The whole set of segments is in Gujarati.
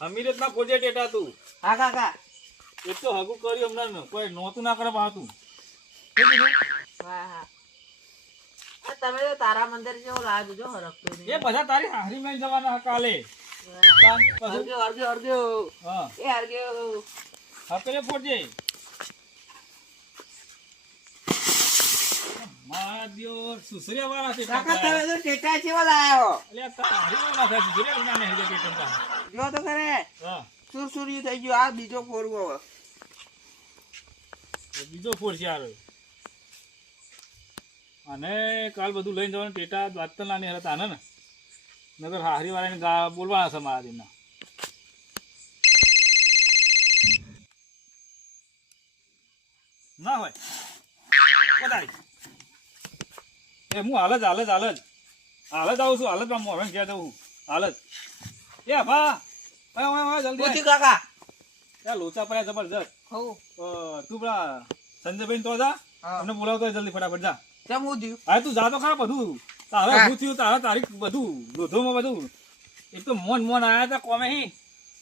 અમીરત ના પ્રોજેક્ટ એટા તું હા કાકા એટલો હગું કર્યું હમણાં કોઈ નહોતું ના કરે પાતું હા હા આ તમે તો તારા મંદિર જેવો લાગે જો હરકતો નહીં એ બધા તારી હારી માં જવાના કાલે અરગ્યો અરગ્યો અરગ્યો હા એ અરગ્યો હપેલે ફોડજે માદ્યો સુસરિયા વાળા છે કાકા તમે તો ટેટા જેવો લાયો એટલે તારી વાળા છે સુસરિયા નામે હે કે ટેટા જો તો કરે હા સુરસુરી થઈ ગયો આ બીજો ફોડવો બીજો ફોડ છે આરો અને કાલ બધું લઈને જવાનું ટેટા વાતના ને હતા ને નગર હારી વાળાને બોલવાના છે મારા દિનના ના હોય બતાવી એ હું હાલ જ આવું છું હાલ જ મોરન ક્યાં જવું હાલ જ એ ભા જલ્દી કાકા ત્યાં લોચા પડ્યા જબરજસ્ત હો તું પેલા સંજયભાઈ તો જા અમને બોલાવતો જલ્દી ફટાફટ જા કેમ હું થયું હા તું જા તો ખરા બધું તારે શું થયું તારા તારીખ બધું લોધોમાં બધું એક તો મોન આયા હતા કોમે હી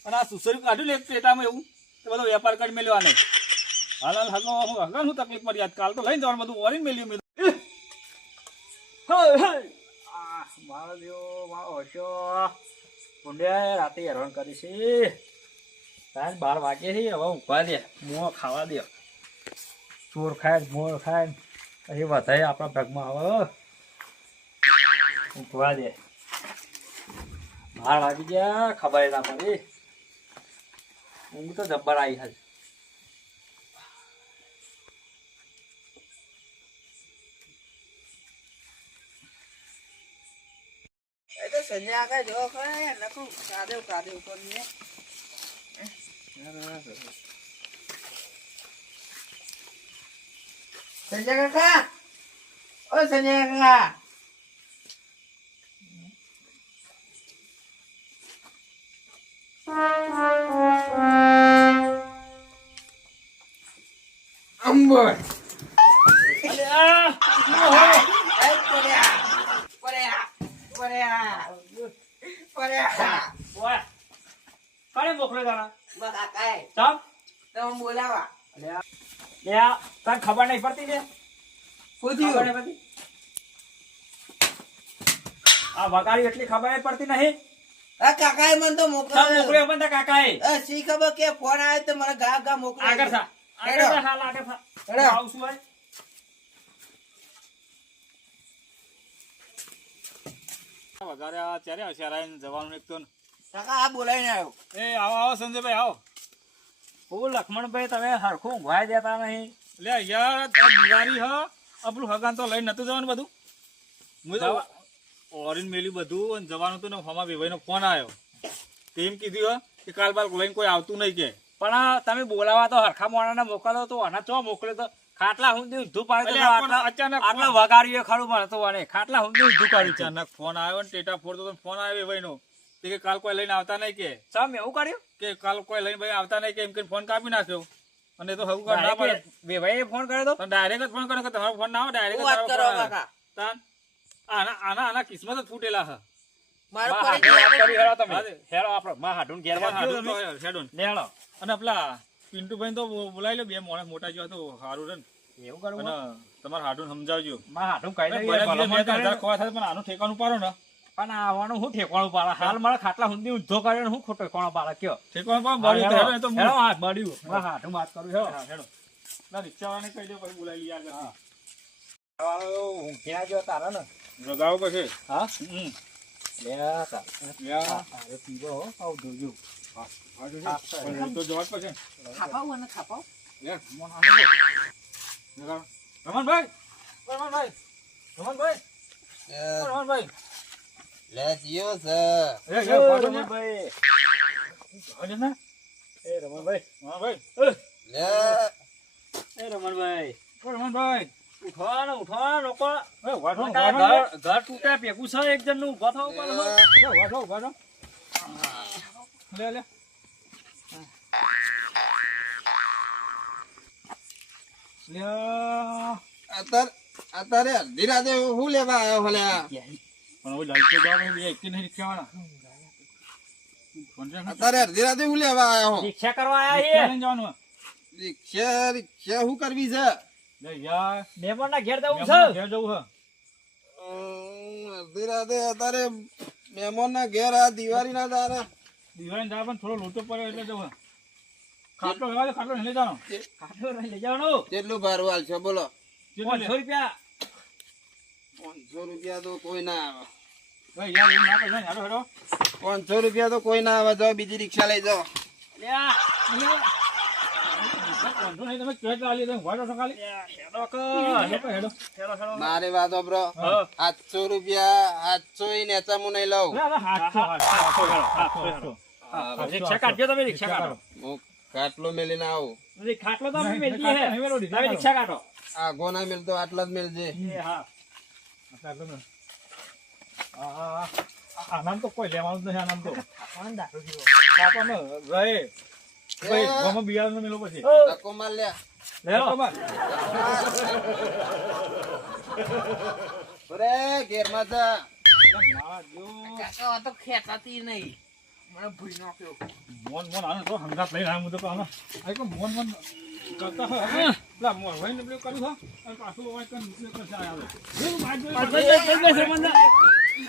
અને આ સુસરી કાઢ્યું ને એક પેટામાં એવું તો બધો વેપાર કરી મેલ્યો આને હાલ હગા શું તકલીફ પડી આજ કાલ તો લઈને જવાનું બધું ઓરીને મેલ્યું મારો દેવો મારો હશો કુંડે રાતે હેરાન કરી છે તાર 12 વાગે છે હવે ઊંઘવા દે મોં ખાવા દે ચોર ખાય મોર ખાય પછી વધારે આપણા ભાગમાં આવે ઊંઘવા દે 12 વાગી ગયા ખબર ના પડી ઊંઘ તો જબ્બર આવી છે એ તો સંજય કાકા જો ખાય નકું કાદેવ કોને સંજય કાકા ઓ સંજય કાકા અંબર કાલે મોકલે તારા બકા કાય તમ તમે બોલાવા લે તને ખબર નહીં પડતી ને પૂછ્યું ખબર નહીં પડતી આ વગાડી એટલી ખબર નહીં પડતી નહીં આ કાકાએ મને તો મોકલ્યો મોકલે પણ તા કાકાએ સી ખબર કે ફોન આવ્યો તો મને ગા મોકલ્યો આગળ થા આગળ થા આવશું ભાઈ વગાડે આ ત્યારે હશિયારાઈને જવાનું એક તો કાકા આ બોલાઈને આવ્યો એ આવો સંજયભાઈ આવો હું લક્ષ્મણભાઈ તમે હરખું ઊંઘવાય દેતા નહીં લે યાર આ દિવાળી હ આપણું હગાન તો લઈને નતું જવાનું બધું હું તો ઓરીન મેલ્યું બધું અને જવાનું હતું ને હમા વેભાઈનો ફોન આવ્યો તેમ કીધું કે કાલ બાલ લઈને કોઈ આવતું નહીં કે પણ તમે બોલાવા તો હરખા મોણાને મોકલો તો આના ચો મોકલ્યો તો ખાટલા હુંદી ઊંધું પાડ્યું આટલા વગાડ્યું ખરું પણ તો અને ખાટલા હુંદી ઊંધું કાઢ્યું અચાનક ફોન આવ્યો ને ટેટા ફોડતો તો ફોન આવ્યો વેભાઈનો કે કાલ કોઈ લઈને આવતા નહીં કે ચમ એવું કર્યું કે કાલ કોઈ લઈને ભાઈ આવતા નહીં કે એમ કરીને ફોન કાપી નાખ્યો અને તો હવું કર ના પડે બે ભાઈ ફોન કર્યો તો ડાયરેક્ટ જ ફોન કર્યો કે તમારો ફોન ના આવે ડાયરેક્ટ આના કિસ્મત જ ફૂટેલા છે મારો અને પેલા પિન્ટુભાઈ તો બોલાવી લો બે માણસ મોટા જેવા તો સારું રે એવું કરવું તમારે હાડું સમજાવજો પણ આનું ઠેકાણું પાડો ને પણ આવવાનું હું ઠેકાણું પાડે હાલ મારા ખાટલા સુધી ઊંધો કર્યો હું ખોટો ઠેકાણો પાડે કયો ઠેકાણું બળ્યું તો બળ્યું હાથું વાત કરું હેડો રિક્ષા વાળાને કહી દો પછી બોલાવી લઈએ આગળ ઊંઘ્યા જો તારા ને રગાવો પછી હા પીવો આવ જોજો તો જવાબ પછી ખાપાવ અને ખાપાવ રમણભાઈ રમણભાઈ લે જીઓ છે રમણભાઈ એ રમણભાઈ રમણભાઈ ઉઠો લોકો ઘર તૂટ્યા ભેગું છે એક જણ નું ઉભા થવું પડે લે અત્યારે અડધી રાતે હું લેવા આવ્યો ભલે પણ હવે લાઈટ તો જવા એક નહીં રિક્ષાવાળા અત્યારે અડધી રાતે હું લેવા આવ્યો હો? રિક્ષા કરવા આયા રિક્ષા છીએ લઈને જવાનું હે. રિક્ષા શું કરવી છે? લે યાર મહેમાનના ઘેર જવું મહેમાનના છે ઘેર જવું હે. અડધી રાતે અત્યારે મહેમાન ના ઘેર આ દિવાળી ના તારે દિવાળીને જાય પણ થોડો લોચો પડે એટલે જવું હે. ખાટલો લેવા દે, ખાટલો લઈ જવાનો. કાઢો લઈ જવાનું કેટલું ભાડું હાલશો બોલો? કેટલું લે? 500 રૂપિયા 500 રૂપિયા તો કોઈ ના આવે. ભાઈ યાર એવું ના કરજો ને. હેડો હેડો. 500 રૂપિયા તો કોઈ ના આવે. જાઓ બીજી રિક્ષા લઈ જાઓ. લ્યા વાંધો નહીં, તમે કહેતા આલી તમે વાળો છો ખાલી. હેડો ક હેડો હેડો. મારી વાત બ્રો, હા. 800 રૂપિયા 800 નેચા હું નહીં લઉં. અરે, હાથસો. રિક્ષા કાઢજો તમે રિક્ષા કાઢો હું ખાટલો મેલીને આવું. ખાટલો તો અમે મેલીએ હે તમે રિક્ષા કાઢો આગો ના મેલતો આટલા જ મેલજે. એ હા આનામ તો કોઈ લેવાનું જ નથી. આનામ તો વાંદા કાપાનો રહે. ભાઈ ગોમાં બિયારણ મેલો પછી ધક્કો માર લ્યા. લેવો અરે ઘેરમાં જા. કાકા તો ખેંચાતી નહીં મને ભૂઈ નાખ્યો મોન આનો તો હંગાત લઈને આવ્યો. હું તો કહું આ તો મોન કરતા હોય. પેલા મોરભાઈને પેલું કર્યું છે અને પાછું હવે કંઈ નીકળે કરશે આવે.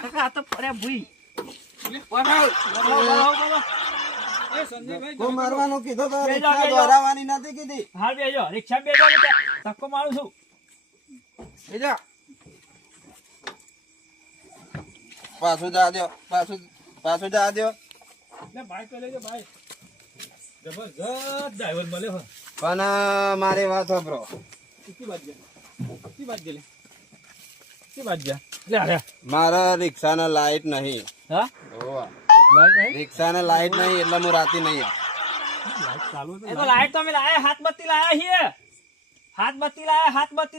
કાકા આ તો ફર્યા ભૂઈ એ સંજયભાઈ ધક્કો મારવાનું કીધું તો બેજો, રિક્ષા બેજો. દોરાવાની નથી કીધી. હાલ બેજો રિક્ષા બેજો ધક્કો મારું છું બીજા પાછું જા દ્યો. પાછું જા દ્યો. લે બાઈક તો લેજો બાઈક. જબરજસ્ત ડ્રાઈવર મળ્યો હોય. પણ મારી વાત સાંભળો. કી બાત ગયા કી બાત ગયા લે અરે મારા રિક્ષાના લાઈટ નહીં. હા હોવા. લાઈટ નહીં. રિક્ષાને લાઈટ નહીં એટલે હું રાતી નહીં આવું. લાઈટ ચાલુ એ તો લાઈટ તો અમે લાયા હાથ બત્તી લાયા છીએ હાથ બત્તી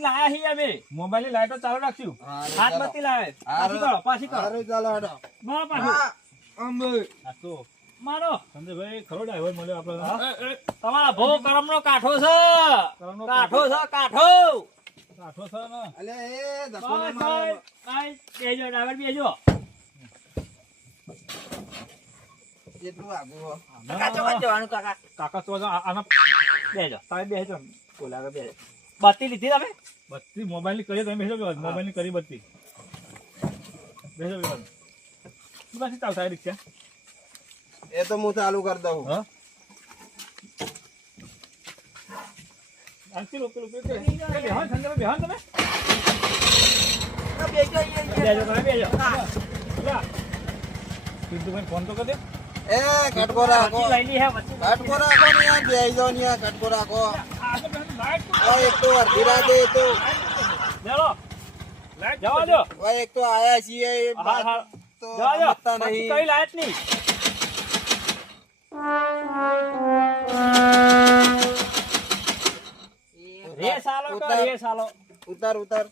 લાયા છીએ અમે મોબાઈલ ની લાઈટો ચાલુ રાખ્યું. હાથ બત્તી લાયા પાછી કરો સારું ચાલો હેડો. મારો પાછું આ તો મારો સંજયભાઈ ખરો ડ્રાઈવર મળ્યો આપણે. તમારા ભો કરમનો કાઠો છે કરમનો કાઠો છે કાઠો કાઠો છે ને. અલે એ ધક્કો બસ નહીં મારવાનો. બેજો ડ્રાઈવર બેજો કેટલું આગું હો. કાકા જવાનું કાકા કાકા તો આના બેજો તમે બેજો બોલાવે બેજો બત્તી લીધી તમે બત્તી મોબાઈલ ની કરી તમે બેસો મોબાઈલ ની કરી બત્તી બેસો શું પાછી ચાલતા રિક્ષા એ તો હું ચાલુ કરી દઉં. હા આંટી લોકો બેહાન સંજયભાઈ બેહાન તમે બેજો તમે બેજો પિન્ટુભાઈ ફોન તો કરી દે. એ ખટકો રાખો. લઈ લી હે વચ્ચે ખટકો રાખો ને યાર. બેહી જાઓ ને યાર. ખટકો રાખો. આ તો બેન લાઈટ ઓય એક તો અડધી રાતે એ તો ચાલો લાઈટ જવા દો ઓય એક તો આયા છીએ એ હા વાત હા તો જવા દો સમજતા પછી નહીં. કઈ લાયક નહીં રે સાલો તો ઉતાર. રે સાલો ઉતાર ઉતાર.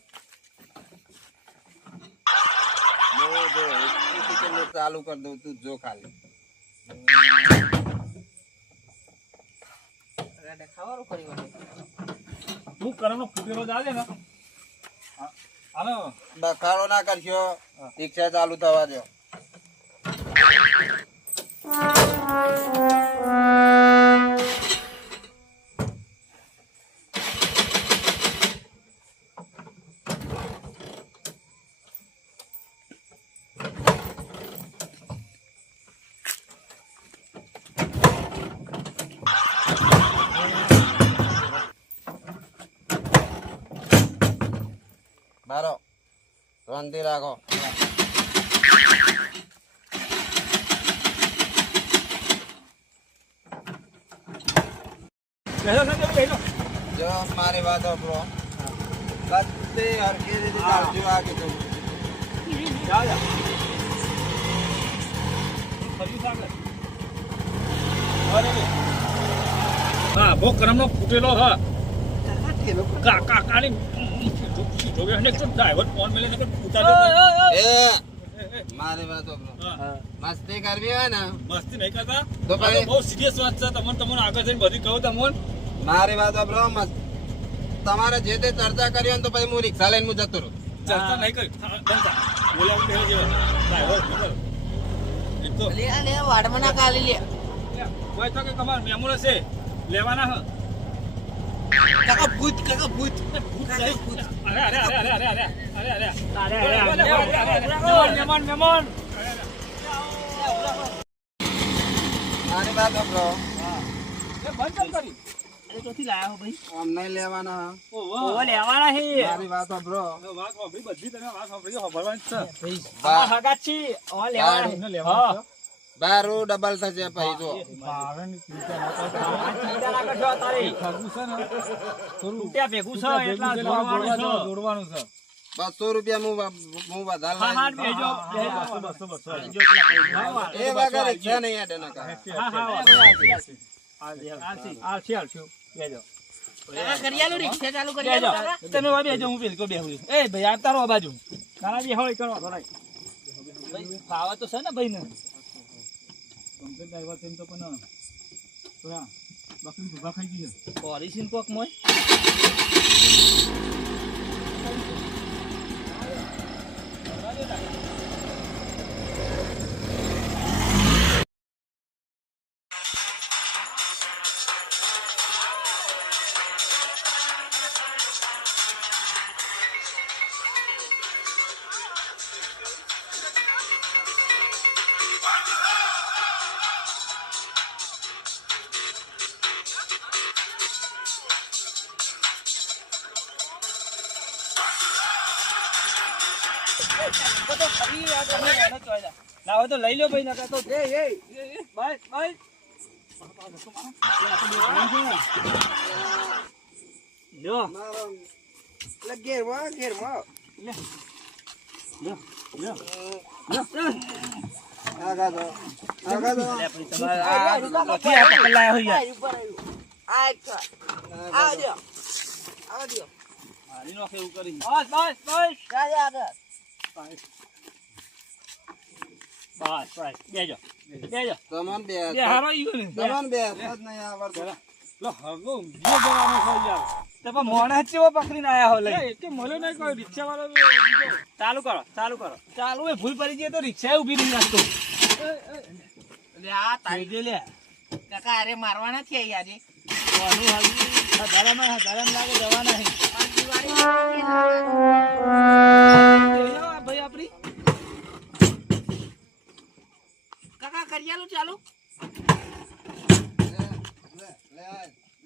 જો હું ચાલુ કરી દઉં તું જો ખાલી. ખાવાનું કરી તું કરમનો ફૂટેલો જાજે ને હાલો બખાડો ના કરશો. રિક્ષા ચાલુ થવા દો. બારો શાંતિ રાખો. બેસો સંજયભાઈ બેસો. જો મારી વાત સાંભળો. બધી હરખી રીતે ચાલજો આ કીધું. જા જા સર્વિસ આગળ. હા બહુ કરમનો ફૂટેલો હા કાકાની સીધો બેસને તો ડ્રાઈવર ફોન મેલે ને પૂછા એ મારી વાત સાંભળો. હા મસ્તી કરવી હોય ને મસ્તી નહીં કરતા તો આ ભાઈ- તો બહુ સિરિયસ વાત છે. તમને આગળ જઈને બધી કહું તમને. મારી વાત સાંભળો. તમારે જે તે ચર્ચા કરી હોય ને તો પછી હું રિક્ષા લઈને હું જતો રહું. ચર્ચા નહીં કરી બંધ બોલ્યા જેવા ડ્રાઈવર જો લે વાડમાં ના કાલી લે કોઈ તો કે કમાલ મેમુર છે લેવાના હ કાકા ભૂત અરે મહેમાન મારી વાત સાંભળો. એ બંધ કેમ કરી અરે તોથી લાયા હો ભાઈ આમ નહીં લેવાના. ઓહો લેવાના હે મારી વાત સાંભળો. વાત સાંભળી બધી તમે વાત સાંભળી ખબરવાની છે બા- હગાત છી ઓ લેવાના હે બારું ડબલ થશે પછી જો. ચિંતા ના કરશો તારી રૂપિયા ભેગું છે એટલા જોડવાનું છે 200 રૂપિયા હું વધારે હા હા લાવીશ. બેજો એ વગર રિક્ષા નહીં હેડે નકા. કાકા કરિયાલું રિક્ષા ચાલુ કરિયાલું કાકા તમે બેજો હું પેલી બેહું એ ભાઈ આ તારો બાજુ નાના બે હોય કરો તો ભાઈ ખાવા તો છે ને ભાઈ ને કમ્પ્લીટ ડ્રાઈવર તેમ તો પણ બકરી ભૂખા ખાઈ ગઈ છે ઓરિજિન કોક મોય લાવો તો લઈ લો ભાઈ નકા તો બસ લ્યો ઘેરમાં. લ્યો આગા દો. આગા દો. લે ભાઈ તમારે આ નથી આ પકડાયા હોય યાર મારી નો એવું કરી બસ બેજો તમન બે બે હારો ઈ ને તમન બે જ નહીં આવડતું. લો હગો જે જવાનો છે યાર તે પણ મોણા ચેવો પકડીને આયા હો લઈ કે મળે નહીં કોઈ રિક્ષા વાળો ચાલુ કરો ચાલુ એ ભૂલ પડી ગઈ તો રિક્ષા ઊભી નહીં રાખતો લે આ તારી દે લે કાકા અરે મારવાના છે યાર કોનું હાલી હજારામાં લાગે જવાના હે ભાઈ આપણી કાકા કરિયાલું ચાલુ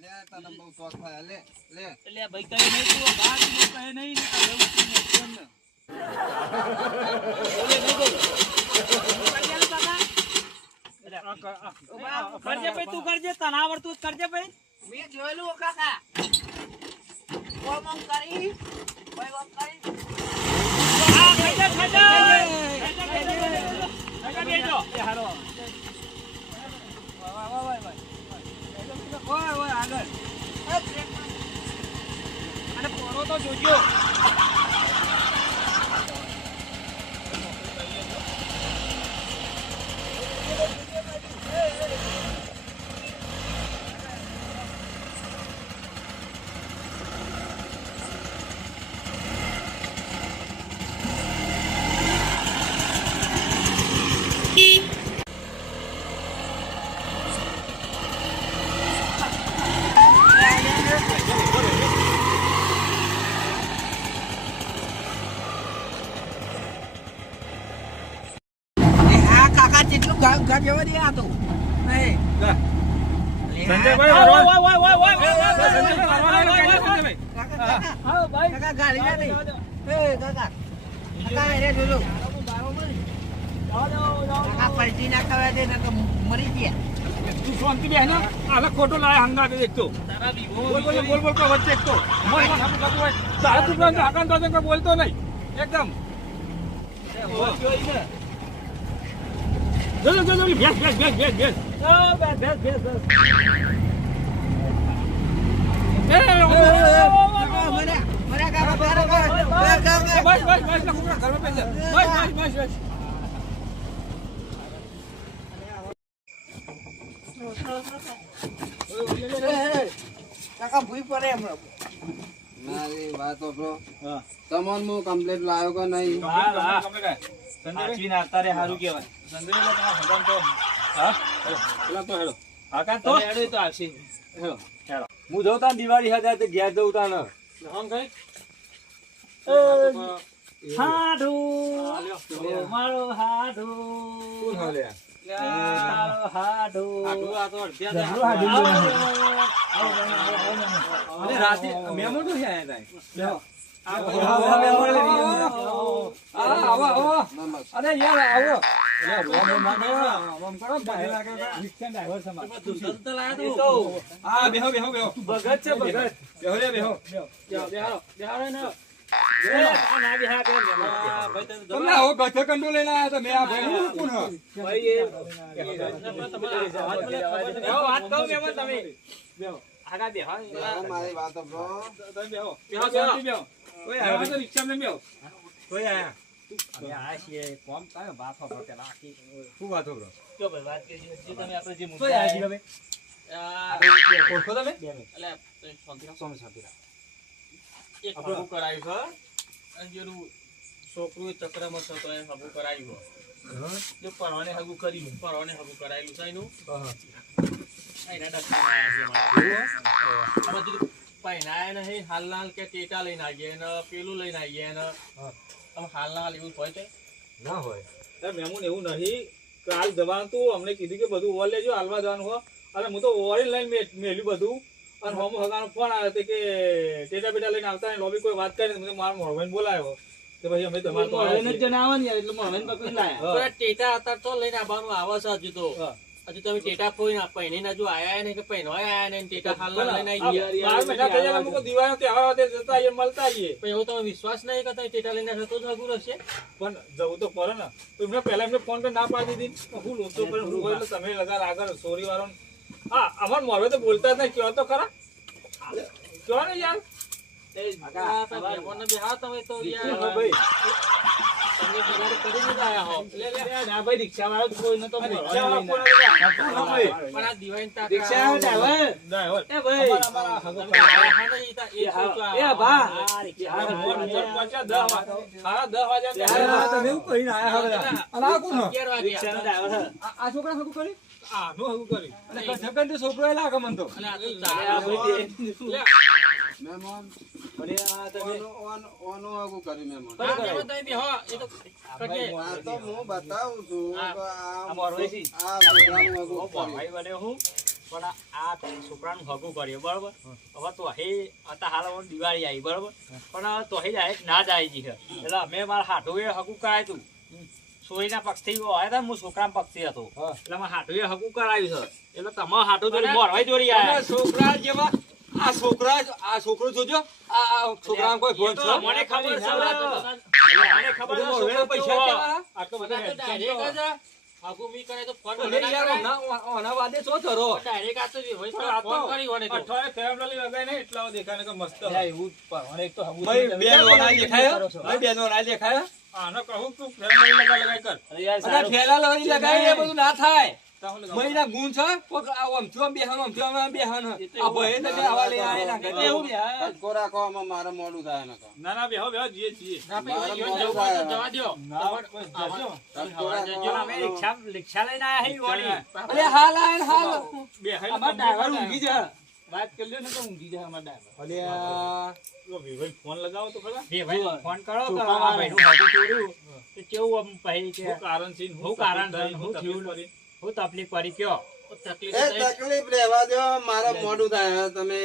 લે તને બહુ શોખ થાય. લે એટલે ભાઈ કઈ નહીં તું બહાર કઈ નહીં ને કરજે ભાઈ તું કરજે તને આવડતું કરજે ભાઈ મેં જોયેલું હો કાકા ઓમ કરી અને પોરો તો જોજો આ કાકા જેટલું ઘર જવા દે આ તો નહીં સંજયભાઈ કાકા ગાડી ના નહીં કાકા અરે જોજો કાકા પલટી ના ખવાય દે નકર મરી ગયા તું શાંતિ બેહ ને આલે ખોટો લાય હંગાતે દેખતો બોલ કો વચ્ચે એકતો મોય માં સાબુ કાબુ હોય તારે તું પણ હાકાન તો કે બોલતો નહીં એકદમ જો ભેસ એ કાકા ભૂઈ પડે હમણાં મારી વાત સાંભળો. હા. તમોન હું કમ્પ્લીટ લાવ્યો કે નહીં? હા. સંજયભાઈ અત્યારે સારું કહેવાય સંજયભાઈ તમારા ભગવાન તો હા પેલા તો હેડો હા કાં તો તમે તો આવશે હેડો હેડો હું જઉં તા દિવાળી હતા તે ઘેર જઉં તા ને હમ કઈ હાડુ હાલ્યો. મારો હાડુ કોણ હાલે મારો હાડુ આટલું આ તો અડધ્યા જબરું હાડુ અરે રાતે મહેમાન તો આયા તા આવો નમસ્કાર. અરે યાર આવો હા બેહો બેહો બેહો ભગત છે ભગત બેહો રે બેહો તમને આવો ગઠો કંડો લઈને આયા તો મેં આ ભાઈ હું કોણ હા વાત કહો મહેમાન તમે આગા બે હા હા, મારી વાત સાંભળો. તમે બેહો બેહો શાંતિ બેહો કોઈ આવ્યો તો રિક્ષામાં બેહો કોઈ આયા અમે આ છીએ કોમ થાય બાફા પર રાખી શું વાતો કરો કયો ભાઈ વાત કરી જે તમે આપણે જે કોઈ આયા છીએ તમે ઓળખો તમે એક હબુ કરાયું છે અને જેનું છોકરું એ ચક્રમાં થતો એ હબુ કરાયું છે જો પરવાને હબુ કર્યું પરવાને હબુ કરાયેલું છે એનું એના ડખા આવ્યા છે આમાં બધું પહેરાયા નહીં હાલના હાલ કે ટેટા લઈને આવીએ ને પેલું લઈને આવીએ ને આમ હાલના હાલ એવું હોય છે ના હોય મેમુન એવું નહીં કાલ જવાનું તું અમને કીધું કે બધું ઓર લેજો હાલવા જવાનું હો અને હું તો ઓરી લઈને મેલ્યું બધું અને હોમ હગાનો ફોન આવ્યો હતો કે ટેટા બેટા લઈને આવતા નહીં લોબી કોઈ વાત કરી મને મારા મોરભાઈને બોલાયો કે ભાઈ અમે તમારે તો આવ્યા છીએ. પણ ટેટા અત્યારે તો લઈને આવવાનું આવે છે હજુ તો હા. હજુ તમે ટેટા કોઈ ના પહેરીને હજુ આયા નહીં કે પહેરવા આયા નહીં ટેટા હાલના લઈને આવી બાર મહિના થઈ ગયા અમુક દિવાળીનો તહેવાર આવે તે જતા આવીએ મળતા આવીએ પણ એવો તમે વિશ્વાસ નહીં કરતા ટેટા લઈને આવશો તો જ હગું રહેશે પણ જવું તો પડે ને તો એમને પહેલા એમને ફોન કરી ના પાડી દીધી હું લોચો કરીને હું હોય એટલે તમે લગા આગળ સોરી વાળો હા અમાર મોરવે તો બોલતા જ નહીં કયો તો ખરા કયો ને યાર મહેમાનને બેહાડો તમે તો યાર હા ભાઈ તમે બગાડ કરીને જ આયા હો ના ભાઈ રિક્ષાવાળો જ કોઈ નતો રિક્ષાવાળો કોણ હતો? પણ આ દિવાળીની તાક ડ્રાઈવર. એ ભાઈ અમારા હગો તમે આયા હા નહીં તા એ એ ભા. પહોંચ્યા 10 વાગ્યા. સાડા 10 વાગ્યા તમે એવું કરીને આયા હવે અને આ કોણ 11 વાગ્યા આ છોકરા શું કર્યું આનું હગું કર્યું. અને ગઠો કંડો છોકરો એ લાગે મને તો અને આ તો ચાલે મહેમાન, ઓનું આગું કર્યું મહેમાન. આ મહેમાન તમે બેહો એ તો કરીએ. આ તો હું બતાવું છું હા. કે આ મોરવેસી. આ છોકરાનું આગું કર્યું. પણ આ છોકરાનું હગું કર્યું બરોબર હવે તો હાલ દિવાળી આવી બરોબર પણ તો ના જાય છે એટલે અમે મારા હાટુએ હગું કરાયું હતું સોયના પક્ષથી આવ્યા હતા હું છોકરા પક્ષથી હતો એટલે મારા હાટુએ હગું કરાયું છે એટલે તમારા હાટુ જોડી મોરવાઈ જોડી અને આવ્યા છોકરા જેવા આ છોકરો જોજો આ છોકરા કોઈ ફોન છે મને ખબર છે મને ખબર છે છોકરા પૈસા કેવા આટલો બધો ડાયરેક્ટ જ હગું મી કરે તો ફોન અરે યાર ઓના વાદે શું કરો ડાયરેક્ટ આ તો હોય પણ આ તો ફોન કરી હોય ને તો અઠવાડિયે ફેમિલી લગાય ને એટલા દેખાય ને કે મસ્ત એવું પણ એક તો હગું ભાઈ બે નોના દેખાય ભાઈ બે નોના દેખાય આનો કહું તું ફેમિલી લગાય કર અને ઠેલા લઈ લગાય એ બધું ના થાય તાહું લગાવ. મહિના ગુણ છે કોક આમ થયો બેહાનો આ ભાઈ તમે આવા લઈ આયેલા ગજે એવું ટચકો રાખવામાં મારે મોડું થાય ને તો. ના બેહો જીએ ના ભાઈ મારે જવું મોડું હોય તો થાય. જવા દ્યો ટચકો રાખવામાં રિક્ષા લઈને આયા હી વળી અરે હાલ આયન હાલ બે હાઈ અમાર ડ્રાઈવર ઊંઘી જા વાત કરી લ્યો ને તો ઊંઘી જાય અમાર ડ્રાઈવર અરે આ ભાઈ ફોન લગાવો તો ખરા બે ભાઈ ફોન કરો કે છોકરા આ ભાઈનું હગું તોડ્યું તો કેવું આમ પછી કે શું કારણ છે શું કારણ છે? શું શું તકલીફ પડી? હું તકલીફ પડી કયો તકલીફ એ તકલીફ રહેવા દો, મારે મોડું થાય તમે.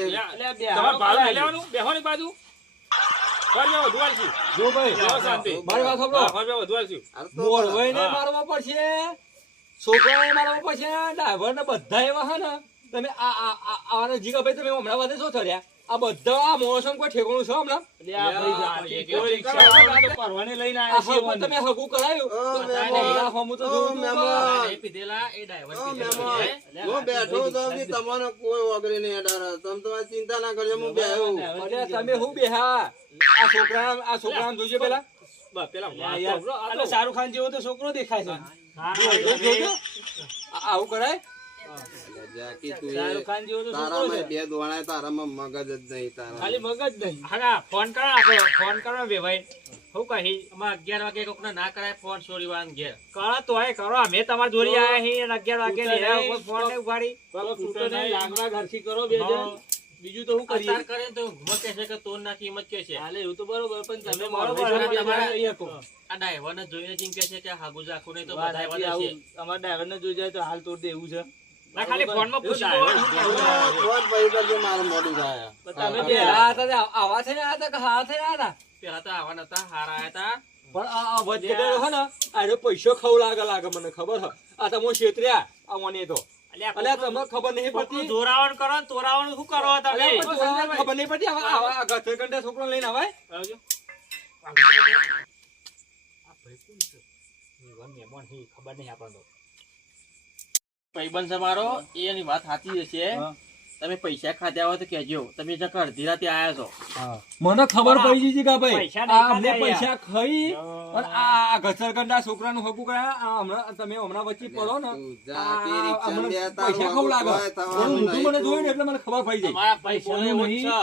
તમારે ભાડું લેવાનું બેહો ની બાજુ ફર બેહો ધુવાલજી જો ભાઈ બેહો શાંતિ મારી વાત સાંભળો. હા, ફર બેહો ધુવાલજી હાલ તો મોરવાઈને હા. મારવા પડશે છોકરાને મારવા પડશે ડ્રાઈવર ને બધા એવા હે ને તમે આવાના જીગા ભાઈ તમે હમણાં વાદે શું થયા આ બધા આ મોસમ કોઈ ઠેકાણું છે હમણાં પરવાને લઈને આ હગું તમે હગું કરાયું ઓ તો મહેમાન, હમણાં હમું તો ઓ જોવું તું મહેમાન. એ પીધેલા એ ડ્રાઈવર ઓ પીધેલા મહેમાન, હું બેઠો તો બી તમને કોઈ વગરી નહીં અડાડે. તમે તો આ ચિંતા ના કરજો, હું બેહું. અરે તમે હું બેહા આ છોકરા જોજો પેલા બસ પેલા વાત યાર, સાંભળો. આ તો શાહરુખ ખાન જેવો તો છોકરો દેખાય છે જોજો આવું કરાય એટલે જાકી તું એ શાહરુખ ખાન જેવો તો છોકરો તારામાં છે. બે દોણાય તારામાં મગજ જ નહીં તારા ખાલી મગજ નહીં. હા ફોન કરો આપણો ફોન કરો બે ભાઈ શું કહી અમારે 11 વાગે કોકને ના કરાય ફોન છોડી વાળાને ઘેર. કરો તોય કરો અમે તમારી જોડી આયા છીએ અને 11 વાગે ને ફોન ને ઉગાડી કોક તૂટે નહીં, લાકડા ઘરથી કરો બે જણ. બીજું તો શું કરીએ? અત્યાર કરે તો ઊંઘમાં કહે છે કે તોડ નાખી એમ જ કહે છે. હાલે એવું તો બરોબર, પણ તમે બરોબર, તમારે તમારે લઈ શકો. આ ડ્રાઈવરને જોઈને જ એમ કહે છે કે હાગુ ઝાખું નહીં તો બધાય વધે છે. અમારા ડ્રાઈવરને જોઈ જાય તો હાલ તોડ દે એવું છે. ના ખાલી ફોન માં પૂછી લો શું કહેવું છે. રોજ ભાઈ કરજો મારે મોડું થાય પણ તમે બે બે આ હતા તે આવા થઈને આયા હતા કે હા થઈને આયા હતા? પેલા તો આવા નતા, હારા આયા તા. પણ આ વચગડેલો છે ને આનો પૈસો ખવ લાગે મને ખબર છે. આ તમે છેતર્યા આ મને તો અલ્યા તમને ખબર નહીં પડતી. જોરાવણ કરો ને તોરાવણ શું કરો તમે અલ્યા પણ તોરાને ખબર નહીં પડતી. આવા ગધેડગંડા છોકરો લઈને આવાય. આવજો. ખબર નહીં આપણને ભાઈબંધ છે મારો, એની વાત સાચી હશે. તમે પૈસા ખાધ્યા હોય તો કહેજો. તમે જે અડધી રાતે આયા છો. મને ખબર પડી ગઈ કે ભાઈ પૈસા નહીં આ અમને ખાધા પૈસા ખાઈ અને આ ઘસરગંડા છોકરાનું હગું કર્યા. આ હમણાં તમે હમણાં વચ્ચે પડો ને તું આ જાકી રિક્ષા અમને લેતા પૈસા ખવ લાગે. હોય થવાનું ઊંધું નહીં. મને જોયું ને એટલે મને ખબર પડી જાય. તમારા પૈસા કોનું એવો જ નહીં? છે.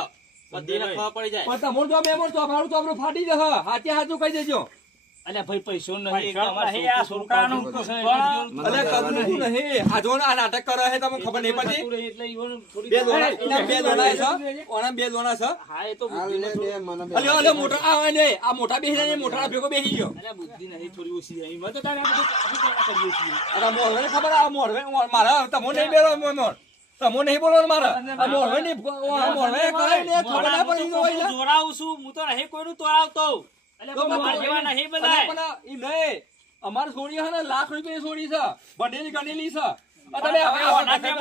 બધીને ખબર પડી જાય. પણ તમારું તો બે તો અમારું તો આપણું ફાટી જશે. હાચે હાચું કહી દેજો. અલ્યા ભાઈ પૈસો પૈસા નહીં, આ છોકરાનું અલે કદનું નહીં. આ જો ને આ નાટક કરે છે તમને ખબર નહીં પડતી. બે દોણા એના બે દોણા છે. ઓના બે દોણા છે. હા એ તો હાલ બુદ્ધિ લે નથી. દે મને બે. અલે મોટા આ ને આ મોટા બેસી જાય ને મોટા ભેગો બેસી ગયો. અલ્યા બુદ્ધિ નથી, થોડી ઓછી છે. એમાં તો તારે આ બધું કાફી કરીએ છીએ. અરે મોરવે ખબર આ મોરવે મારા તમો નહીં બેરો મોર તમો નહીં બોલો મારા આ મોરવે ની મોરવે કરે ને ખબર ના પડી હોય ને. જોરાવું છું હું તો નહીં કોઈનું તોરાવતો એટલે તો મારા જેવા નહીં બધા પણ ઈ નહીં અમાર છોડી હે ને લાખ રૂપિયા છોડી છે બનેલી ગણેલી છે. આ તમે આવા નાટ્ય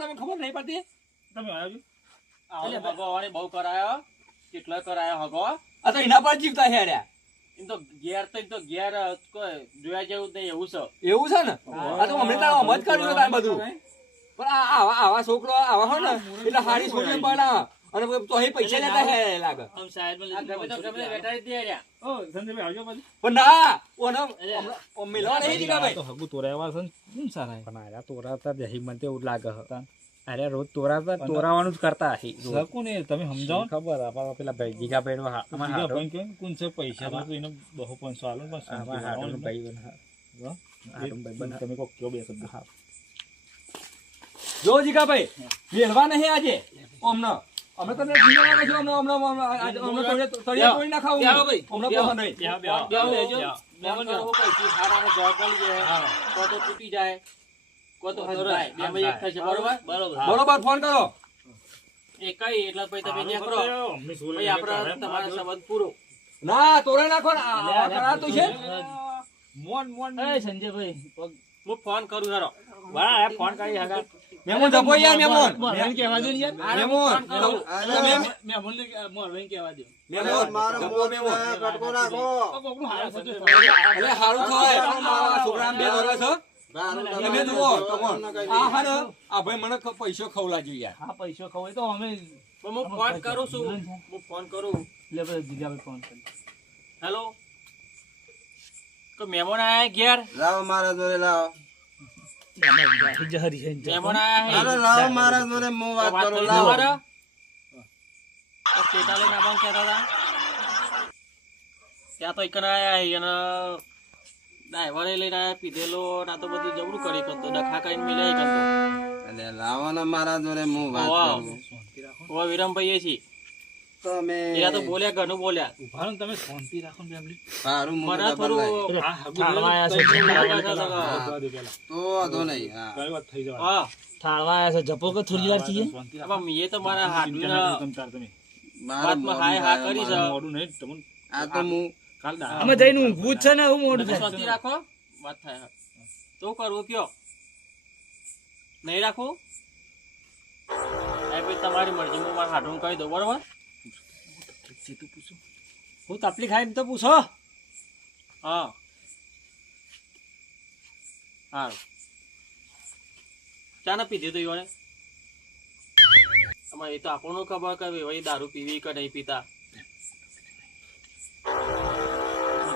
તમે ખબર નહીં પડતી. તમે આવજો અલ્યા ભગવાને બહુ કરાયો, કેટલો કરાયો હગો. આ તો એના પર જીવતા હેડ્યા એમ તો ઘેર કોઈ જોયા જેવું જ નહીં એવું છે. એવું છે ને. આ તો અમે તાર અમત કર્યું તાર બધું. પણ આવા છોકરો આવા હોય ને એટલે હારી છોકરી બનાવે અને તો અહીં પૈસા લેતા હે લાગે. આમ સાહેબ આ ગમે તો ગમે વેટાડી દે રહ્યા. ઓ સંજયભાઈ આવજો પછી પણ ના ઓનો મિલવા નહીં દીધા ભાઈ. તો હગુ તોરાવા છે ને કેમ સારા પણ આયા તોરાવતા જહી મને એવું લાગે હતા અરે રોજ તોરાવતા તોરાવાનું જ કરતા હી શકું ને તમે સમજાવો ખબર આપા પેલા ભાઈ જીગા ભાઈ નો અમારા ભાઈ કેમ કોણ છે પૈસા તો એને બહુ 500 આલો બસ અમારા ભાઈ બન તમે કો કયો બે શબ્દ હા જો જીગા ભાઈ મેળવા નહીં આજે અમને અમે તો જીવવા છે અમને તળિયા તોડી નાખાવું બેહો ભાઈ, અમને બેહો. પહોંચ નહીં. બેહો લેજો. મહેમાન કરો પૈસી હારાનો જવાબ મળી જાય. કો તો તૂટી જાય, કો તો હજાય. બેમાં એક થશે, બરોબર? બરોબર ફોન કરો. એ કઈ એટલે પછી તમે નીકળો. પછી આપણે તમારો સંબંધ પૂરો. ના તોડે નાખો ને આ કરાતું છે. એ સંજયભાઈ હું ફોન કરું હેરો. વાહ ફોન કરી આગળ મેમોન જપો યાર મેમોન મેં કહેવા દો ને યાર મેમોન અરે મેં બોલ મોરવેન કહેવા દો મેમોન મારો જપો મોઢું મેમોન કટકો રાખો. કોકનું હારા થતું એટલે હારું થાય મારા છોકરા બે દોરા છે ગારું તમે જુઓ તમોન આ હારો આ ભાઈ મને પૈસો ખવલાજો યાર. હા પૈસો ખવાય તો અમે પણ હું ફોન કરું છું. હું ફોન કરું. લે ભાઈ જીગાભાઈ ફોન કરી હેલો. તો મહેમાન આયા ઘેર. લાવો મારા જોડે લાવો. મહેમાન આયા અરે લાવો મારા જોડે હું વાત વાત કરું થઈ લાવો. તમારે? તો પેટા લઈને આવવાનું કહેતા હતા. ત્યાં તો એકન આયા અને ડ્રાઈવરે લઈને આયા, પીધેલો ને આ તો બધું જબરું કરી કરતો, ડખા કરીને મિલાઈ કરતો. એટલે લાવો ને મારા જોડે હું વાત વાહ. કરું. ઓ વિરમભાઈ એ છી. તમે એરા તો બોલ્યા ઘણું બોલ્યા. ઉભારો તમે શાંતિ રાખો ને બેબલી સારું હું મને ડબલ લાવી. થોડું ઠાળવા આયા છે તો વાંધો નહીં. હા. કઈ વાત થઈ જવા હા ઠાળવા આયા છે જપો કે થોડી વાર છીએ હવે મીએ તો મારા હાથના તમે મારું વાતમાં હાય હા કરી છે. મોડું નહીં તમને આ તો હું કાલ અમે જઈને ઊંઘવું જ છે ને હું મોડું તમે શાંતિ રાખો, વાત થાય. તો કરવું કયો નહીં રાખવું એ ભાઈ તમારી મરજી. હું મારા હાથું કહી દઉં, બરોબર? હું તકલીફ ખાઈ તો પૂછો હા સારું. ચા ના પીધી તો ઈવોને? આમાં એ તો આપણને ખબર કે ભાઈ દારૂ પીવી કે નહીં પીતા.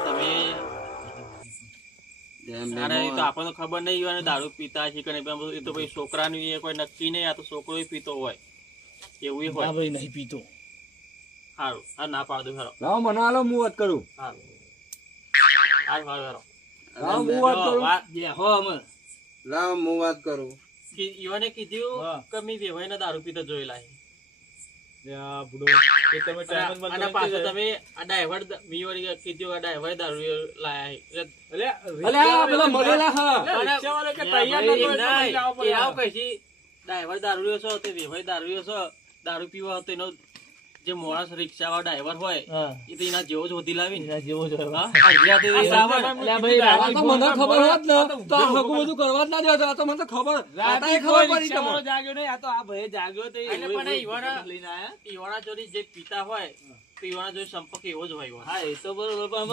તમે જય અરે એ તો આપણને ખબર નહીં હોય ને દારૂ પીતા છે કે નહીં એ તો ભાઈ છોકરાનું એ કોઈ નક્કી નહીં આ તો છોકરો પીતો હોય એવું હોય ભાઈ નહીં પીતો. સારું હા ના પાડ દો હેરો લાવો મને હાલો હું વાત કરું. સારું સારું સારું હેરો લાવો હું વાત કરું. બેહો અમે. લાવ હું વાત કરું. ઈવાને કીધું હા. કે મેં વેવાઈને દારૂ પીતો જોયેલા છે. યા બુડો એ તમે ટાઈમ જ અને પાછું તમે આ ડ્રાઈવર મેં વળી કીધું આ ડ્રાઈવર દારૂ લાયા છે. અલે અલે આ પેલા મળેલા હા. રિક્ષાવાળો કે ભાઈ, તૈયાર નતો નહીં, એટલે જવા પડે. એ આવું કહે છે, ડ્રાઈવર દારૂ છો તે વેવાઈ દારૂ છો દારૂ પીવો હતો એનો જે માણસ રિક્ષાવાળો ડ્રાઈવર હોય એ તો એના જેવો જ હોધી લાવીને જેવો જ હોય. હા, હજરા તો એ સામાન. અલ્યા ભાઈ, આ તો મને ખબર હોત ને તો આ હગું બધું કરવા જ ના દેતો. આ તો મને તો ખબર આતાય ખબર પડી રિક્ષાવાળો તમને. જાગ્યો નહીં, આ તો આ ભાઈ જાગ્યો તો એટલે એવું પણ એવું ઈવાના- લઈને આયા. ઈવાના જોડે જે પીતા હોય તો ઈવાના જોડે સંપર્ક એવો જ હોય ઈવાનો. હા એ તો બરોબર પણ અમે-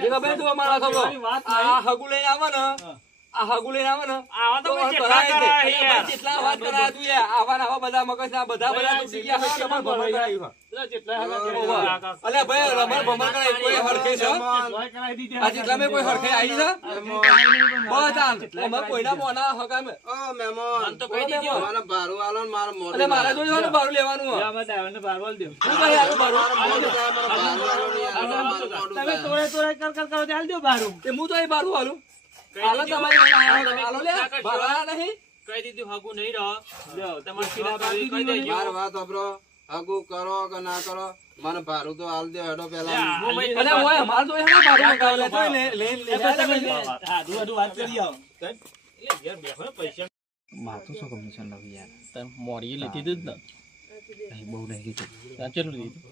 જીગા ભાઈ તું અમારા ખબર. એવી વાત નહીં. આ હગું લઈને આવે ને હા. આ હગું લઈને આવે ને આવા તો ભાઈ તો કેટલા કરાય કરાય છે. અરે યાર. ભાઈ કેટલા વાત કરાયા તું યાર. આવા ને આવા બધા મગજના બધા તૂટી ગયા હોય તો તમારે ભમર કરાયું હોય. બધા જેટલા હતા ઓહો. કેટલા કાકા. અલે ભાઈ રમણ ભમર કરાય કોઈ હરખે છે કેટલાય કરાઈ દીધી. આ જેટલા મેં કોઈ હરખે આવી છે બસ આમ અમે કોઈના મોના હકામે ઓ મહેમાન આમ તો કહી દીધું. મારે ભારું આલો ને મારે મોઢું એટલે મારા જોડે હોય ને બારું લેવાનું હોય. અમે ડ્રાઈવરને બારવાલ દ્યો. શું કહે આનું બારું? મારે મોઢું થાય, મારે ભારું આલો ને યાર, મારે મોઢું તમે થાય. તોડે કર કર કરો હાલ દો બારું. તે હું તો એ બારું હાલું. કહી હાલો દીધું. તમારી તમે હાલો લે ના કરશો. બારા નહીં. કહી દીધું હગું નહીં રહો લ્યો, તમારે કિલા શોખ કરી બાકી કહી દેજો. મારી વાત સાંભળો. હગું કરો કે ના કરો મને ભારું તો હાલ દો હેડો પેલા. હું ભાઈ અલે ઓય અમાર તો એના બારું મંગાવેલા તો લે લે લે એ બસ તમે હા દુઆ વાત કરી આવો. એટલે ઘેર બેહો ને પૈસા. તમે મોડી લીધી હતું જ ને ત્યાં કેટલું લીધું?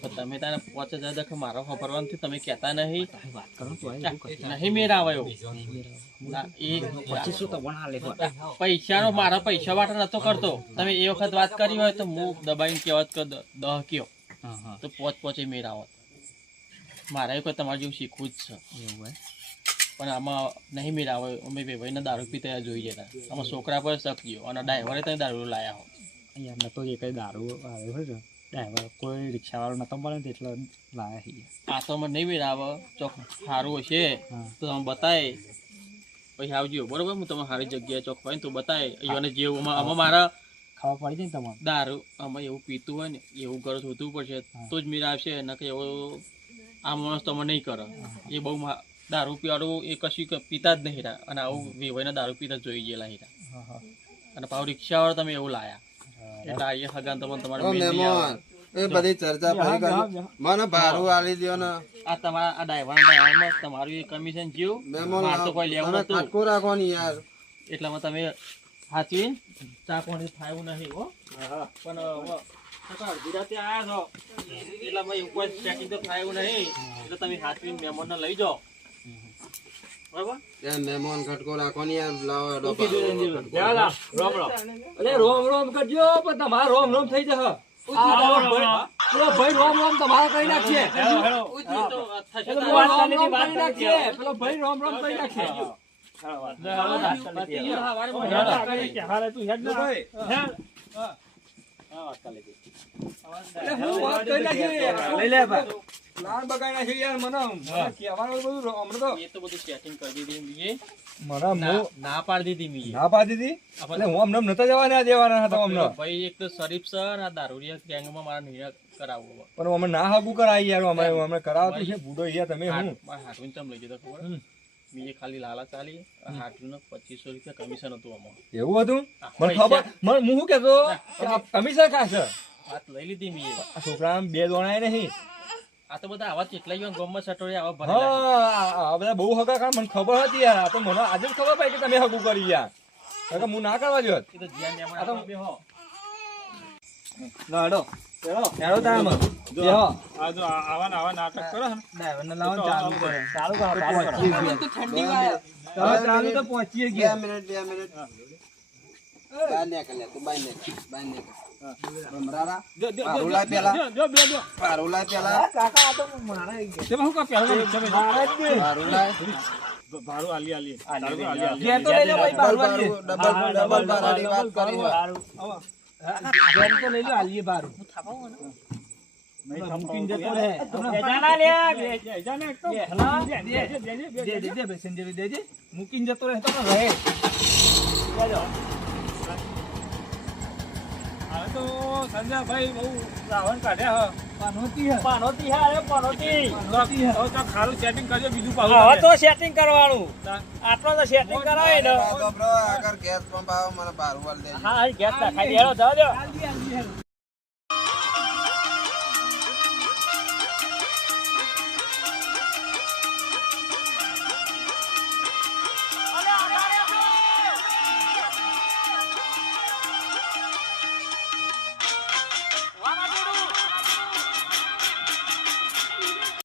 પણ તમે તારે 5,000 દખ મારો વાપરવાનું થયું, તમે કહેતા નહીં નહીં મેર આવે એવું. ના, એ પૈસાનો મારા પૈસા માટે નતો કરતો. તમે એ વખત વાત કરી હોય તો હું દબાઈને કહેવત કે 10 કયો તો 5 મેર આવત. મારે કોઈ તમારે જેવું શીખવું જ છે પણ આમાં નહીં મેર આવે. અમે ભાઈને દારૂ પીતા જોઈ જતા આમાં છોકરા પર શક ગયો અને ડ્રાઈવરે તમે દારૂ લાયા હો. અહીંયા નતો જે કઈ દારૂ આવ્યો હોય ને ડ્રાઈવર કોઈ રિક્ષાવાળો નતો મળે ને એટલે લાયા છીએ. આ તો મને નહીં મેળ આવે ચોક સારું હશે તો તમે બતાય પછી આવજો બરોબર. હું તમે સારી જગ્યાએ ચોક હોય ને તો બતાય અહીંયાને જેવું આમાં મારા ખબર પડી જાય ને તમારે. દારૂ આમાં એવું પીતું હોય ને એવું ઘર શોધવું પડશે તો જ મેળ આવશે. નકે એવો આ માણસ તમે નહીં કરે એ બહુ દારૂ પીવાળું એ કશું પીતા જ નહીં રહ્યા અને આવું વેવાઈને દારૂ પીતા જ જોઈ ગયેલા હીરા. હા હા અને પાછું રિક્ષાવાળા તમે એવું લાયા એટલે આ હગાન તમને તમારે ઓ મેળ નહીં આવે. મહેમાન એ બધી ચર્ચા ફરી કરી. મને ભારું આલી દ્યો ને આ તમારા આ ડ્રાઈવરમાં તમારું એ કમિશન જેવું મહેમાન મારે તો કોઈ લેવું મને નતું. ખાટકું રાખો ને યાર. એટલામાં તમે સાચવી ચા પાણી થાય એવું નહીં હો. પણ અડધી રાતે આવ્યા છો એટલામાં એવું કોઈ ચેકિંગ તો થાય એવું નહીં એટલે તમે સાચવીને મહેમાનને લઈ જાઓ બરાબર. યાર મહેમાન ખટકો રાખો ને યાર. લાવો હેડો રોમ રોમ. અલે રોમ રોમ કરજો પણ તમારા રોમ રોમ થઈ જશે. આ પેલો ભાઈ રોમ રોમ તમારા કરી નાખીએ. Hello hello. તો થશે પેલો તો વાત રોમ કરી રોમ વાત કરી કરી નાખીએ. પેલો ભાઈ રોમ રોમ કરી નાખીએ. પતી ગયું, હા, વારે બોલો. હારે તું હેડ ના હેડ. એટલે હું વાત કરી નાખીએ. લઈ લે બા. પ્લાન બગાડી નાખ્યો યાર મને કહેવાનું બધું હમણાં તો એ તો બધું સેટિંગ કરી દીધી મીએ. મારા ના પાડી દીધી મીએ. ના પાડી દીધી. એટલે હું અમને નતા જવાના દેવાના હતા અમને. ભાઈ એક તો શરીફ સર આ દારૂડિયા ગેંગમાં મારા નિર્ણય કરાવવો પણ અમે ના હાગું કરાય યાર અમે કરાવતું છે બુડો યાર તમે હું મારા હાટું ચમ લઈ જતો ખબર મીએ ખાલી લાલા ચાલી હાટું 2500 રૂપિયા કમિશન હતું આમાં. એવું હતું મને ખબર હું શું કેતો કમિશન ખાશે વાત લઈ લીધી મીએ. આ છોકરા બે દોણાય નહીં. આ તો બધા આવા કેટલા ગોમમાં સટોરી આવા ભરેલા હા આ બધા બહુ હગા કારણ મને ખબર હતી યાર. આ તો મને આજે જ ખબર પડી કે તમે હગું કરી યાર. કારણ કે હું ના કરવા જોત. છે. એ તો જ્યાં જ્યાં આ તો- આપણે બેહો. હેડો. હેડો તામ બેહો. આ જો આવા નાટક કરો ને. ડ્રાઈવરને લાવો ચાલુ કરો. ચાલુ કરો. તમે ચાલુ તો પહોંચીએ બે ગયા. મિનિટ બહાર નીકળ લે તું. બહાર નીકળ. ભમરારા. ભારું લાય પેલા. જો બે જો. ભારું લાય પેલા. તે હું કા પહેલો ભારું લાય. ભાડું આલી આલી. આલી આલી. ઘેર તો લઈ લો ભાઈ ડબલ બારવાડીએ. ડબલ ભારાની વાત કરી હોય. મૂકીને જતો રહે. બેજાના લે, બેજાના એક તો. દે, સંજયભાઈ, દેજે. મૂકીને જતો રહે તો રહે. જાજો. હવે તો સંજયભાઈ બહુ રાવણ કાઢ્યા હ. પાનોતી હા અરે પાનોતી હવે તો ખારું સેટિંગ કરજો બીજું પાછું હવે તમે. તો સેટિંગ કરવાનું આટલો તો સેટિંગ કરાય ને બ્રો આગળ ગેસ પંપ આવો મને બારું વાળ દેજો હા ગેસ નાખાઈ દેલો જવા દો હાલજી.